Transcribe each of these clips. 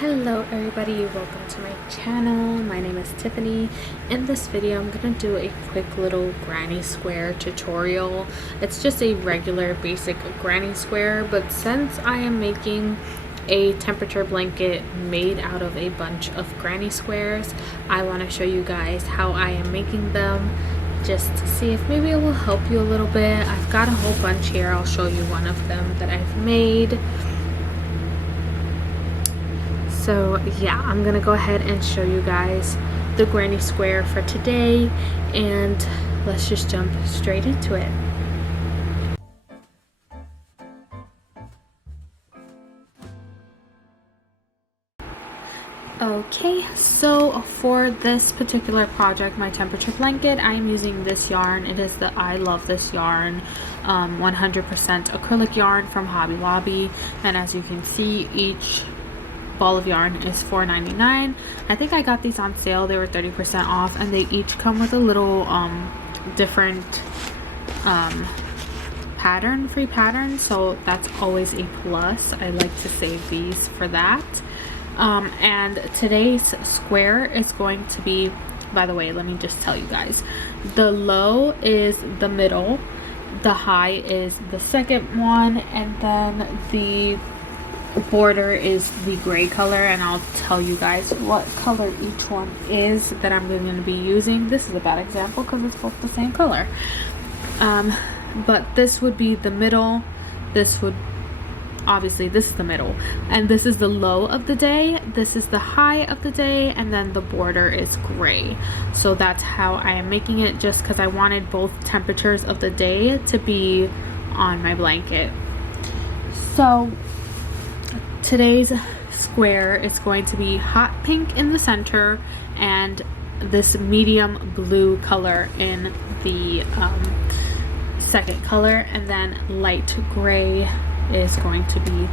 Hello everybody, welcome to my channel. My name is Tiffany. In this video I'm gonna do a quick little granny square tutorial. It's just a regular basic granny square, but since I am making a temperature blanket made out of a bunch of granny squares, I want to show you guys how I am making them, just to see if maybe it will help you a little bit. I've got a whole bunch here. I'll show you one of them that I've made. So yeah, I'm gonna go ahead and show you guys the granny square for today, and let's just jump straight into it. Okay, so for this particular project, my temperature blanket, I'm using this yarn. It is the I Love This yarn 100% acrylic yarn from Hobby Lobby, and as you can see, each ball of yarn is $4.99. I think I got these on sale. They were 30% off, and they each come with a little different free pattern, so that's always a plus. I like to save these for that. And today's square is going to be, by the way, let me just tell you guys, the low is the middle, the high is the second one, and then the border is the gray color, and I'll tell you guys what color each one is that I'm going to be using. This is a bad example because it's both the same color, but this would be the middle, this would obviously, this is the middle, and this is the low of the day, this is the high of the day, and then the border is gray. So that's how I am making it, just because I wanted both temperatures of the day to be on my blanket. So today's square is going to be hot pink in the center and this medium blue color in the second color, and then light gray is going to be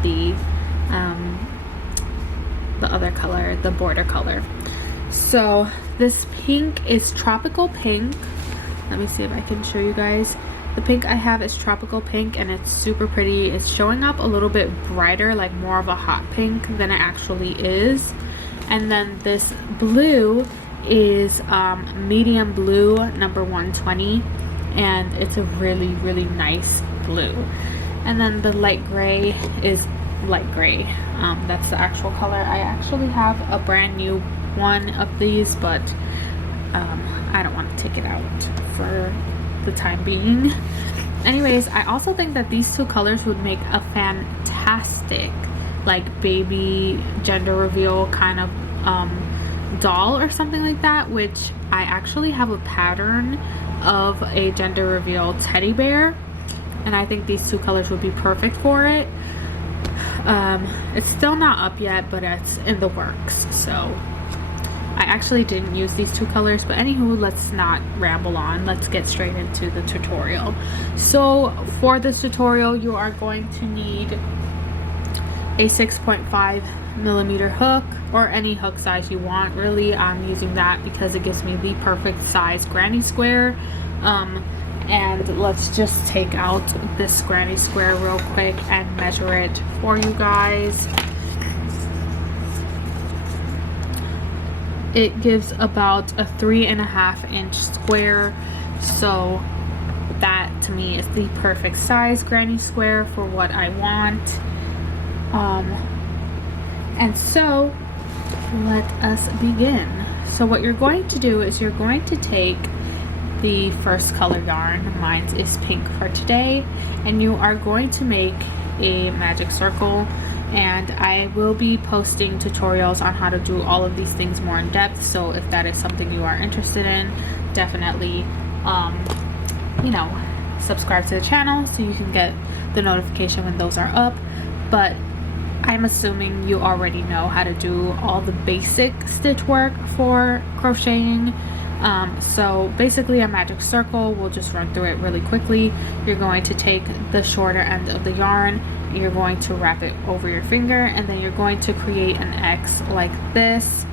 the other color, the border color. So this pink is tropical pink. Let me see if I can show you guys. The pink I have is tropical pink, and it's super pretty. It's showing up a little bit brighter, like more of a hot pink than it actually is. And then this blue is medium blue, number 120, and it's a really, really nice blue. And then the light gray is light gray. That's the actual color. I actually have a brand new one of these, but I don't want to take it out for the time being. Anyways, I also think that these two colors would make a fantastic like baby gender reveal kind of doll or something like that, which I actually have a pattern of a gender reveal teddy bear, and I think these two colors would be perfect for it. It's still not up yet, but it's in the works, so I actually didn't use these two colors. But anywho, let's not ramble on. Let's get straight into the tutorial. So for this tutorial, you are going to need a 6.5mm hook, or any hook size you want. Really, I'm using that because it gives me the perfect size granny square. And let's just take out this granny square real quick and measure it for you guys. It gives about a 3.5-inch square, so that to me is the perfect size granny square for what I want. And so let us begin. So what you're going to do is you're going to take the first color yarn, mine is pink for today, and you are going to make a magic circle. And I will be posting tutorials on how to do all of these things more in depth, so if that is something you are interested in, definitely you know, subscribe to the channel so you can get the notification when those are up. But I'm assuming you already know how to do all the basic stitch work for crocheting. So basically a magic circle, we'll just run through it really quickly. You're going to take the shorter end of the yarn, you're going to wrap it over your finger, and then you're going to create an X like this.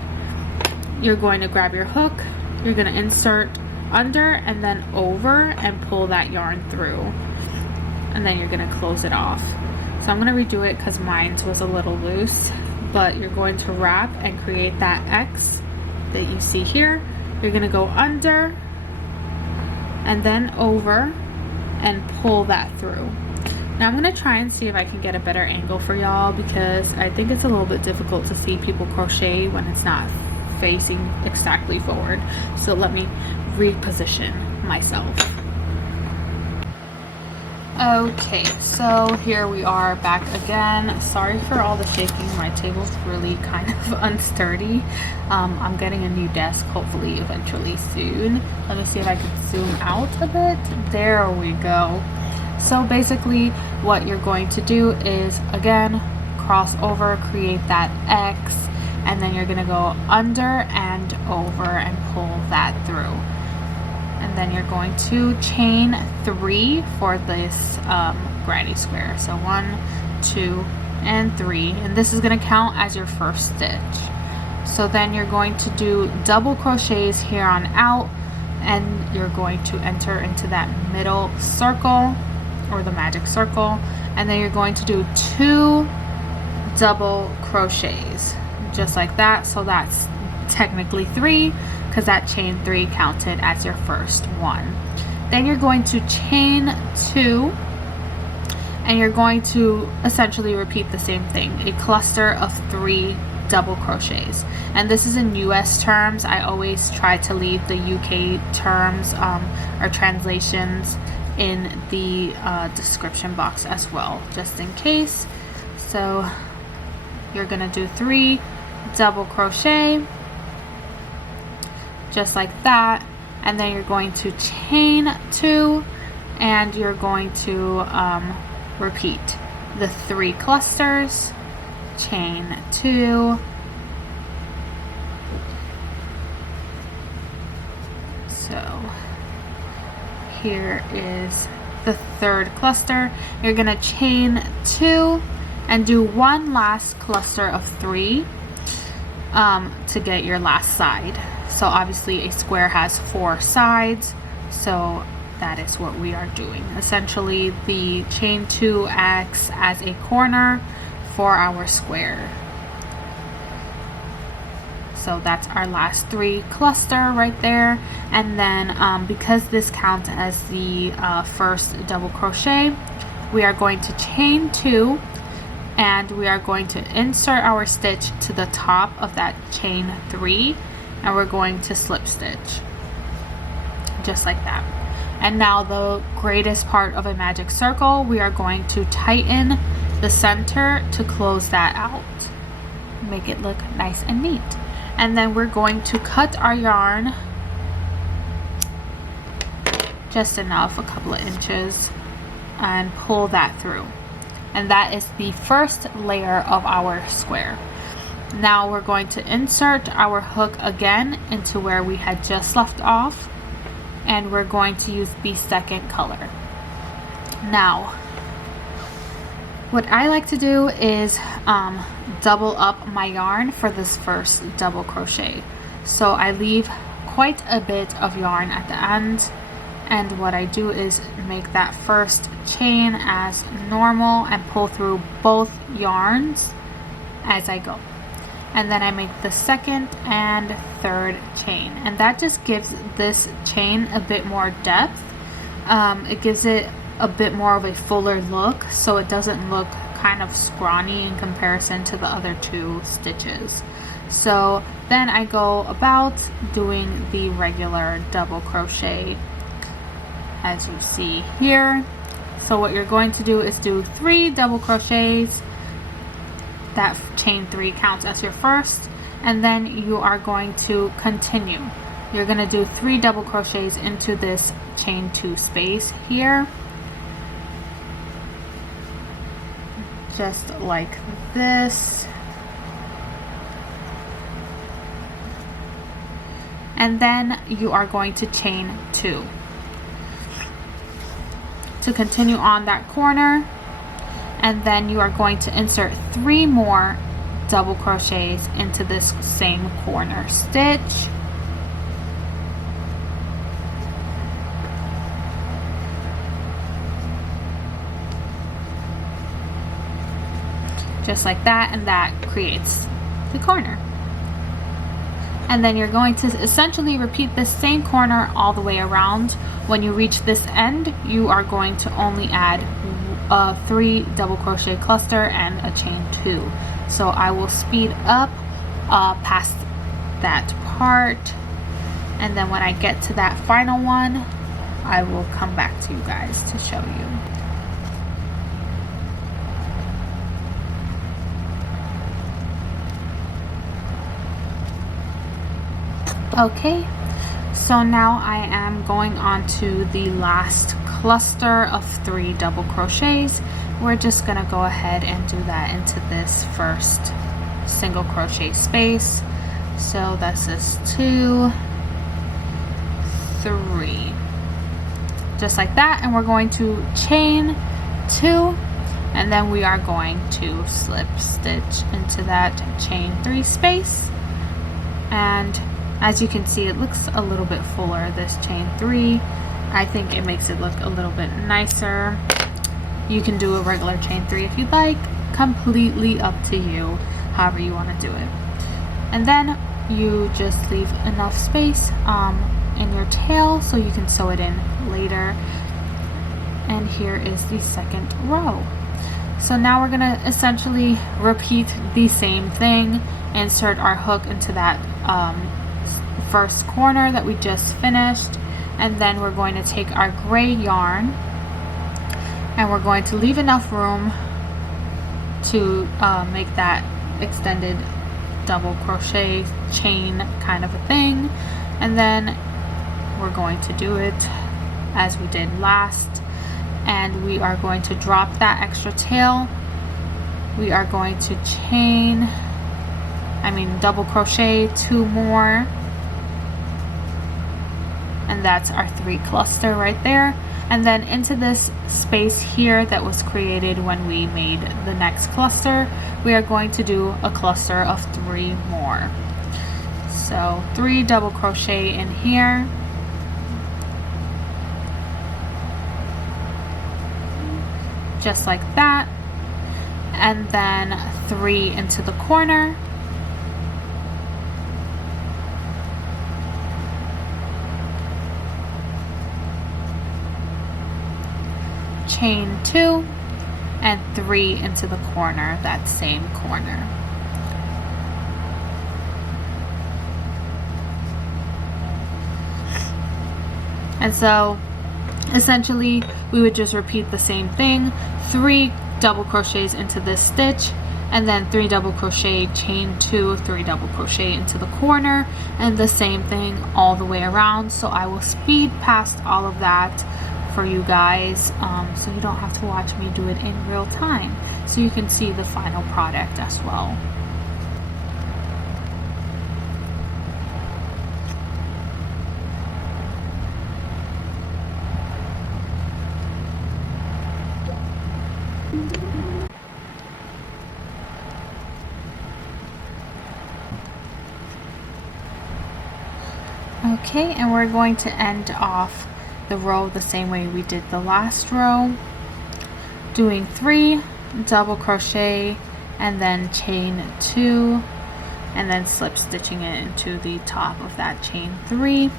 You're going to grab your hook, you're going to insert under and then over and pull that yarn through, and then you're going to close it off. So I'm going to redo it because mine was a little loose, but you're going to wrap and create that X that you see here. You're going to go under and then over and pull that through. Now I'm going to try and see if I can get a better angle for y'all, because I think it's a little bit difficult to see people crochet when it's not facing exactly forward. So let me reposition myself. Okay, so here we are back again. Sorry for all the shaking. My table's really kind of unsturdy. I'm getting a new desk hopefully eventually soon. Let me see if I can zoom out a bit. There we go. So basically what you're going to do is, again, cross over, create that X, and then you're going to go under and over and pull that through. And then you're going to chain 3 for this granny square. So 1, 2, and 3, and this is going to count as your first stitch. So then you're going to do double crochets here on out, and you're going to enter into that middle circle, or the magic circle, and then you're going to do 2 double crochets just like that. So that's technically 3, because that chain 3 counted as your first one. Then you're going to chain 2, and you're going to essentially repeat the same thing, a cluster of 3 double crochets. And this is in US terms. I always try to leave the UK terms or translations in the description box as well, just in case. So you're gonna do 3 double crochet just like that, and then you're going to chain 2, and you're going to repeat the 3 clusters, chain 2, so here is the 3rd cluster. You're gonna chain 2 and do 1 last cluster of 3 to get your last side. So obviously a square has 4 sides, so that is what we are doing. Essentially the chain 2 acts as a corner for our square. So that's our last 3 cluster right there. And then because this counts as the first double crochet, we are going to chain 2, and we are going to insert our stitch to the top of that chain 3, and we're going to slip stitch just like that. And now the greatest part of a magic circle, we are going to tighten the center to close that out, make it look nice and neat. And then we're going to cut our yarn just enough, a couple of inches, and pull that through. And that is the first layer of our square. Now we're going to insert our hook again into where we had just left off, and we're going to use the second color. Now what I like to do is double up my yarn for this first double crochet. So I leave quite a bit of yarn at the end, and what I do is make that first chain as normal and pull through both yarns as I go. And then I make the second and third chain, and that just gives this chain a bit more depth. It gives it a bit more of a fuller look, so it doesn't look kind of scrawny in comparison to the other 2 stitches. So then I go about doing the regular double crochet as you see here. So what you're going to do is do 3 double crochets. That chain 3 counts as your first, and then you are going to continue. You're going to do 3 double crochets into this chain 2 space here, just like this, and then you are going to chain 2 to continue on that corner. And then you are going to insert 3 more double crochets into this same corner stitch. just like that, and that creates the corner. And then you're going to essentially repeat this same corner all the way around. When you reach this end, you are going to only add 3 double crochet cluster and a chain 2. So I will speed up past that part, and then when I get to that final one, I will come back to you guys to show you. Okay, so now I am going on to the last cluster of 3 double crochets. We're just gonna go ahead and do that into this first single crochet space. So this is 2, 3, just like that, and we're going to chain 2, and then we are going to slip stitch into that chain 3 space. And as you can see, it looks a little bit fuller, this chain 3. I think it makes it look a little bit nicer. You can do a regular chain 3 if you'd like, completely up to you, however you want to do it. And then you just leave enough space in your tail so you can sew it in later. And here is the second row. So now we're gonna essentially repeat the same thing, insert our hook into that first corner that we just finished, and then we're going to take our gray yarn and we're going to leave enough room to make that extended double crochet chain kind of a thing, and then we're going to do it as we did last, and we are going to drop that extra tail. We are going to double crochet 2 more, and that's our 3 cluster right there. And then into this space here that was created when we made the next cluster, we are going to do a cluster of 3 more. So 3 double crochet in here, just like that, and then 3 into the corner, chain 2, and 3 into the corner, that same corner. And so essentially we would just repeat the same thing, 3 double crochets into this stitch, and then 3 double crochet, chain 2, 3 double crochet into the corner, and the same thing all the way around. So I will speed past all of that for you guys, so you don't have to watch me do it in real time, so you can see the final product as well. Okay, and we're going to end off the row the same way we did the last row, doing 3 double crochet and then chain 2, and then slip stitching it into the top of that chain 3.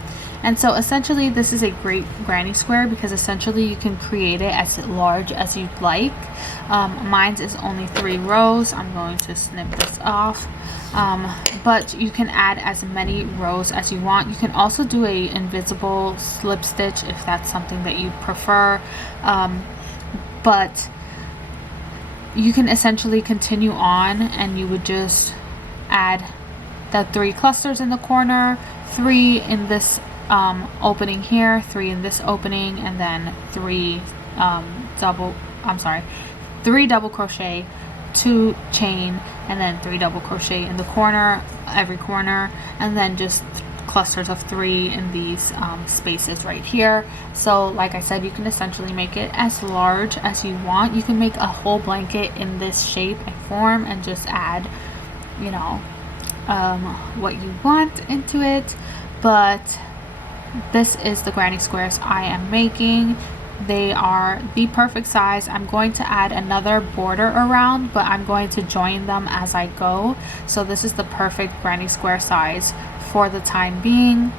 And so essentially this is a great granny square because essentially you can create it as large as you'd like. Mine is only 3 rows. I'm going to snip this off. But you can add as many rows as you want. You can also do a invisible slip stitch if that's something that you prefer, but you can essentially continue on, and you would just add the 3 clusters in the corner, 3 in this opening here, 3 in this opening, and then 3 double crochet, 2 chain, and then 3 double crochet in the corner, every corner, and then just clusters of 3 in these spaces right here. So like I said, you can essentially make it as large as you want. You can make a whole blanket in this shape and form and just add, you know, what you want into it. But this is the granny squares I am making. They are the perfect size. I'm going to add another border around, but I'm going to join them as I go. So this is the perfect granny square size for the time being.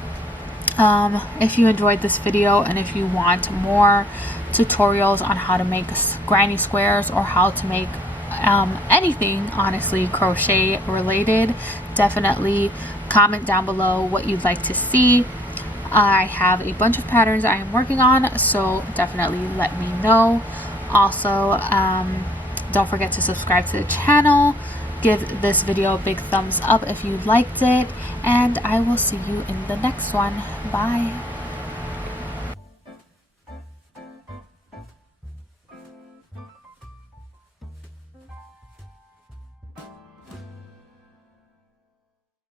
If you enjoyed this video and if you want more tutorials on how to make granny squares or how to make anything honestly crochet related, definitely comment down below what you'd like to see. I have a bunch of patterns I am working on, so definitely let me know. Also, don't forget to subscribe to the channel. Give this video a big thumbs up if you liked it, and I will see you in the next one. Bye.